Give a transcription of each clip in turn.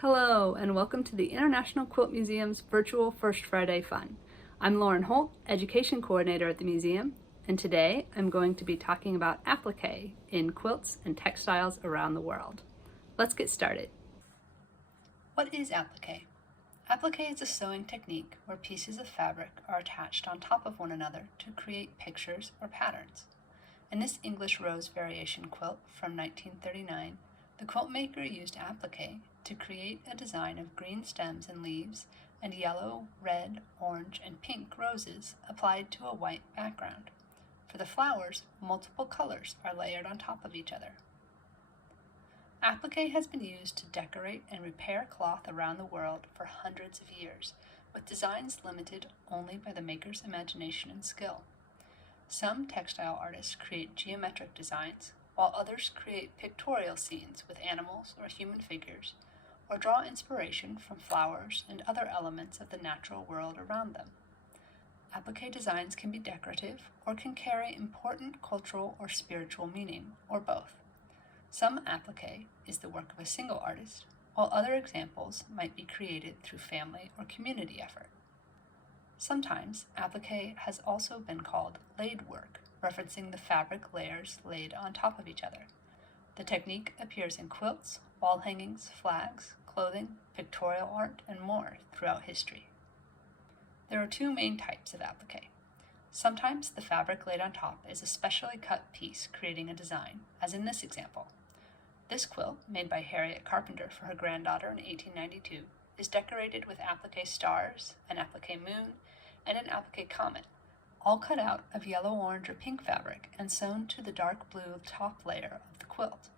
Hello, and welcome to the International Quilt Museum's virtual First Friday Fun. I'm Lauren Holt, Education Coordinator at the museum, and today I'm going to be talking about applique in quilts and textiles around the world. Let's get started. What is applique? Applique is a sewing technique where pieces of fabric are attached on top of one another to create pictures or patterns. In this English rose variation quilt from 1939, the quilt maker used applique to create a design of green stems and leaves and yellow, red, orange, and pink roses applied to a white background. For the flowers, multiple colors are layered on top of each other. Applique has been used to decorate and repair cloth around the world for hundreds of years, with designs limited only by the maker's imagination and skill. Some textile artists create geometric designs, while others create pictorial scenes with animals or human figures, or draw inspiration from flowers and other elements of the natural world around them. Applique designs can be decorative or can carry important cultural or spiritual meaning, or both. Some applique is the work of a single artist, while other examples might be created through family or community effort. Sometimes applique has also been called laid work, referencing the fabric layers laid on top of each other. The technique appears in quilts, wall hangings, flags, clothing, pictorial art, and more throughout history. There are two main types of applique. Sometimes the fabric laid on top is a specially cut piece creating a design, as in this example. This quilt, made by Harriet Carpenter for her granddaughter in 1892, is decorated with applique stars, an applique moon, and an applique comet, all cut out of yellow, orange, or pink fabric and sewn to the dark blue top layer of the quilt.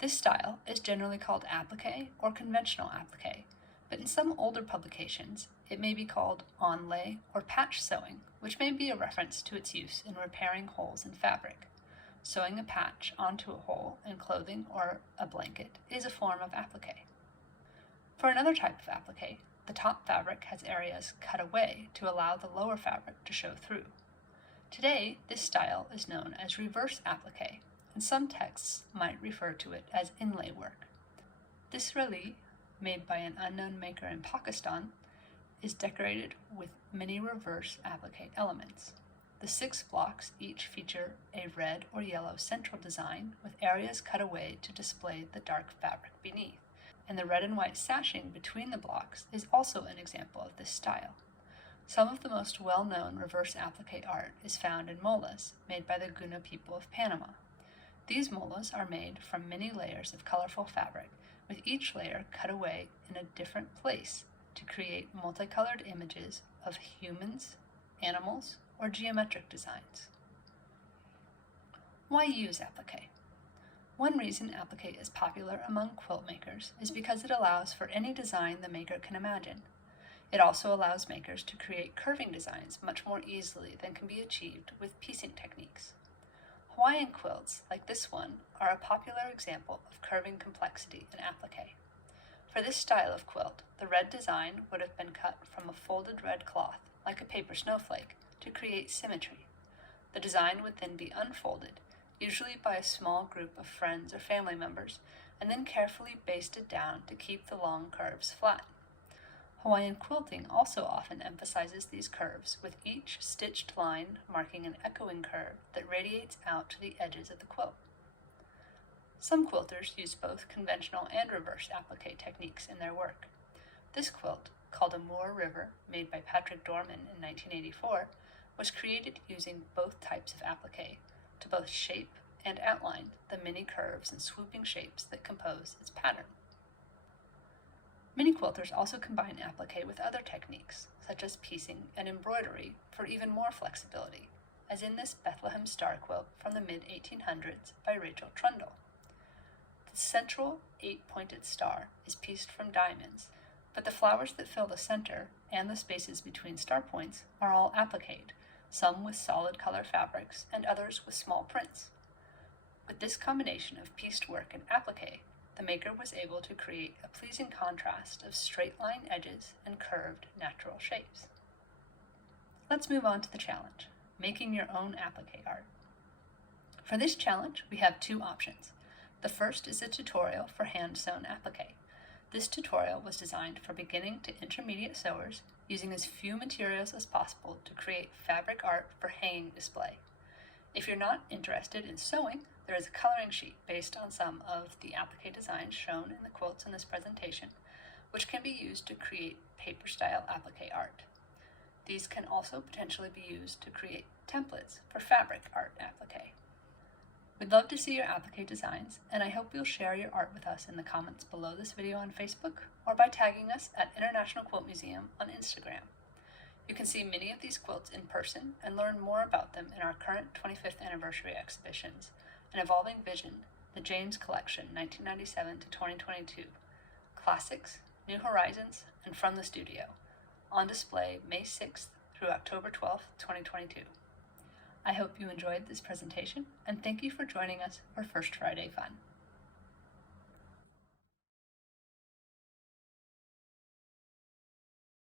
This style is generally called applique or conventional applique, but in some older publications it may be called onlay or patch sewing, which may be a reference to its use in repairing holes in fabric. Sewing a patch onto a hole in clothing or a blanket is a form of applique. For another type of applique, the top fabric has areas cut away to allow the lower fabric to show through. Today, this style is known as reverse applique, and some texts might refer to it as inlay work. This relief, made by an unknown maker in Pakistan, is decorated with many reverse applique elements. The 6 blocks each feature a red or yellow central design with areas cut away to display the dark fabric beneath, and the red and white sashing between the blocks is also an example of this style. Some of the most well-known reverse applique art is found in molas made by the Guna people of Panama. These molas are made from many layers of colorful fabric, with each layer cut away in a different place to create multicolored images of humans, animals, or geometric designs. Why use applique? One reason applique is popular among quilt makers is because it allows for any design the maker can imagine. It also allows makers to create curving designs much more easily than can be achieved with piecing techniques. Hawaiian quilts, like this one, are a popular example of curving complexity in applique. For this style of quilt, the red design would have been cut from a folded red cloth, like a paper snowflake, to create symmetry. The design would then be unfolded, usually by a small group of friends or family members, and then carefully basted down to keep the long curves flat. Hawaiian quilting also often emphasizes these curves, with each stitched line marking an echoing curve that radiates out to the edges of the quilt. Some quilters use both conventional and reverse applique techniques in their work. This quilt, called a Moor River, made by Patrick Dorman in 1984, was created using both types of applique to both shape and outline the many curves and swooping shapes that compose its pattern. Many quilters also combine applique with other techniques, such as piecing and embroidery, for even more flexibility, as in this Bethlehem star quilt from the mid-1800s by Rachel Trundle. The central 8-pointed star is pieced from diamonds, but the flowers that fill the center and the spaces between star points are all appliqued, some with solid color fabrics and others with small prints. With this combination of pieced work and applique, the maker was able to create a pleasing contrast of straight line edges and curved natural shapes. Let's move on to the challenge, making your own applique art. For this challenge, we have two options. The first is a tutorial for hand-sewn applique. This tutorial was designed for beginning to intermediate sewers using as few materials as possible to create fabric art for hanging display. If you're not interested in sewing, there is a coloring sheet based on some of the applique designs shown in the quotes in this presentation, which can be used to create paper-style applique art. These can also potentially be used to create templates for fabric art applique. We'd love to see your applique designs, and I hope you'll share your art with us in the comments below this video on Facebook or by tagging us at International Quilt Museum on Instagram. You can see many of these quilts in person and learn more about them in our current 25th anniversary exhibitions, An Evolving Vision, the James Collection 1997 to 2022, Classics, New Horizons, and From the Studio, on display May 6th through October 12th, 2022. I hope you enjoyed this presentation, and thank you for joining us for First Friday Fun.